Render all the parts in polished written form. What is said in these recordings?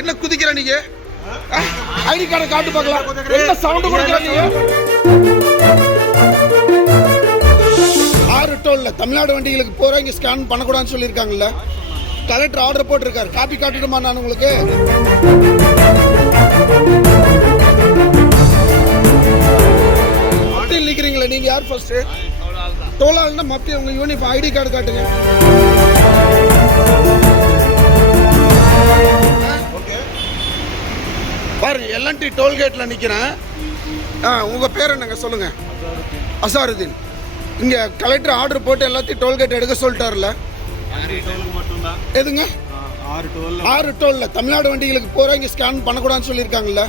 என்ன குதிக்கிற நீங்க? ஐடி கார்டை காட்டு பார்க்கலாம். என்ன சவுண்ட் கொடுக்கிற நீங்க? 6 டோல்ல தமிழ்நாடு வண்டிகளுக்கு போறவங்க ஸ்கேன் பண்ணக்கூடாதுன்னு சொல்லியிருக்காங்கல்ல. கலெக்டர் ஆர்டர் போட்டிருக்காரு. காப்பி காட்டுட்டுமா நான் உங்களுக்கு? நிக்கிறீங்களா நீங்க? யார் ஃபர்ஸ்ட்? டோலால்னா மத்திய உங்க யூனிஃபார்ம் ஐடி கார்டு காட்டுங்க. பாருங்க, எல்என்டி டோல்கேட்ல நிக்கிறேன். உங்க பேர் என்னங்க சொல்லுங்க? அசாருதீன். இங்க கலெக்டர் ஆர்டர் போட்டு எல்லாத்தையும் டோல்கேட் எடுக்க சொல்லிட்டாருல. எதுங்க? 6 டோல்ல தமிழ்நாடு வண்டிகளுக்கு போறவங்க ஸ்கேன் பண்ணக்கூடாதுன்னு சொல்லியிருக்காங்கல்ல.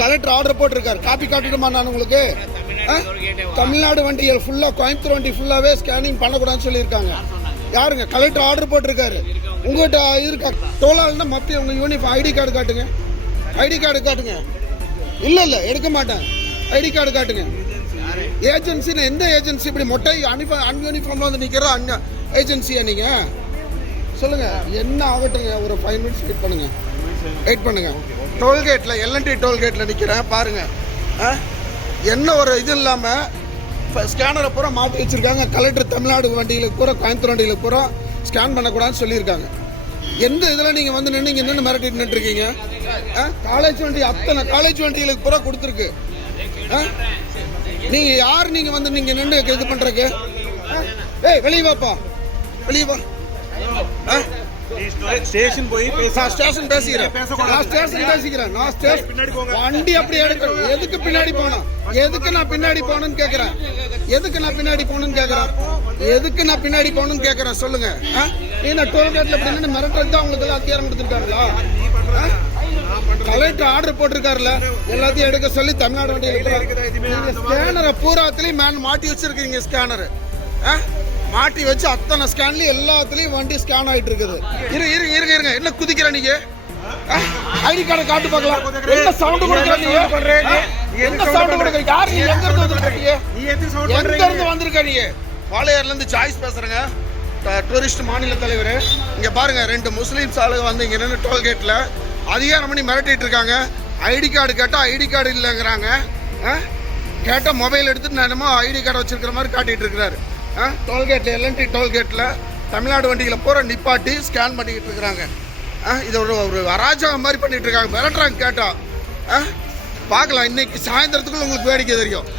கலெக்டர் ஆர்டர் போட்டிருக்காரு. காப்பி காட்டுட்டுமா நான் உங்களுக்கு? தமிழ்நாடு வண்டிகள் ஃபுல்லா, கோயம்புத்தூர் வண்டி ஃபுல்லாவே ஸ்கேனிங் பண்ணக்கூடாதுன்னு சொல்லியிருக்காங்க. யாருங்க? கலெக்டர் ஆர்டர் போட்டிருக்காரு. உங்ககிட்ட இருக்கா டோலால்னா மத்திய உங்க யூனிஃபார்ம் ஐடி கார்டு காட்டுங்க. ஐடி கார்டு காட்டுங்க. இல்ல எடுக்க மாட்டேன். ஐடி கார்டு காட்டுங்க. ஏஜென்சின்னு எந்த ஏஜென்சி? இப்படி மொட்டை அன்யூனிஃபார்ம்ல வந்து நிக்கிற ஏஜென்சியா நீங்க? சொல்லுங்க. என்ன ஆகட்டுங்க, ஒரு 5 மினிட்ஸ் வெயிட் பண்ணுங்க. டோல்கேட்ல, எல்என்டி டோல்கேட்ல நிக்கிறேன். பாருங்க, என்ன ஒரு இது இல்லாம ஸ்கேனரை பூரா மாட்டி வச்சிருக்காங்க. கலெக்டர் தமிழ்நாடு வண்டிகளுக்கு பூரா, கோயம்புத்தூர் வண்டிகளுக்கு பூரா ஸ்கேன் பண்ணக்கூடாதுன்னு சொல்லியிருக்காங்க. எந்த இதுல நீங்க வந்து நின்று மிரட்டிட்டு நின்றுருக்கீங்க? காலேஜ் வண்டி, அத்தனை காலேஜ் வண்டிகளுக்கு பூரா கொடுத்துருக்கு. நீங்க யார்? நீங்க வந்து நீங்க நின்று இது பண்றதுக்கு? வெளியே வாப்பா, வெளியே வா. ஸ்டேஷன் போய் ஸ்டேஷன் பேசிக்கிறேன். வண்டி அப்படி எடுக்கணும். எதுக்கு பின்னாடி போகணும்? எதுக்கு நான் பின்னாடி போகணும்னு கேக்குறேன்? எதுக்கு நான் பின்னாடி போகணும்னு கேக்குறேன்? சொல்லுங்க. ஏன்னா டோல்கேட்ல இப்படி நின்று மிரட்டுறது தான் உங்களுக்கு எல்லாம் அதிகாரம் கொடுத்துருக்காங்களா? கலெக்டர் ஆர்டர் போட்டிருக்காருல, எல்லாத்தையும் எடுக்க சொல்லி தமிழ்நாடு வண்டியில் ஸ்கேனரை பூராத்திலையும் மாட்டி வச்சிருக்கீங்க. ஸ்கேனர் மாட்டி வச்சு அத்தனை ஸ்கேன்லயும் எல்லாத்துலயும் வண்டி ஸ்கேன் ஆயிட்டு இருக்குது. இருங்க. என்ன குதிக்கிற நீங்க? ஐடி கார்டை காட்டு பார்க்கலாம். என்ன சவுண்ட் கொடுக்கிற நீங்க? என்ன சவுண்ட் கொடுக்கிற? யார் நீங்க? எங்க இருந்து வந்திருக்கீங்க? நீங்க வாளையார்ல இருந்து சாய்ஸ் பேசுறேங்க. டூரிஸ்ட் மாநில தலைவர். இங்க பாருங்க, 2 முஸ்லீம்ஸ் ஆளுங்க வந்து இங்க நின்று டோல்கேட்ல அதிகாரம் பண்ணி மிரட்டிட்டு இருக்காங்க. ஐடி கார்டு கேட்டா ஐடி கார்டு இல்லைங்கிறாங்க. கேட்டா மொபைல் எடுத்துட்டு என்னமோ ஐடி கார்டு வச்சிருக்கிற மாதிரி காட்டிட்டு இருக்கிறாரு. டோல்கேட்ல, எல்என்டி டோல்கேட்ல தமிழ்நாடு வண்டிகளை பூரா நிப்பாட்டி ஸ்கேன் பண்ணிக்கிட்டு இருக்கிறாங்க. இது ஒரு அராஜகம் மாதிரி பண்ணிட்டு இருக்காங்க. மிரட்டுறாங்க. கேட்டா பார்க்கலாம். இன்னைக்கு சாயந்தரத்துக்குள்ள உங்களுக்கு வேடிக்கை தெரியும்.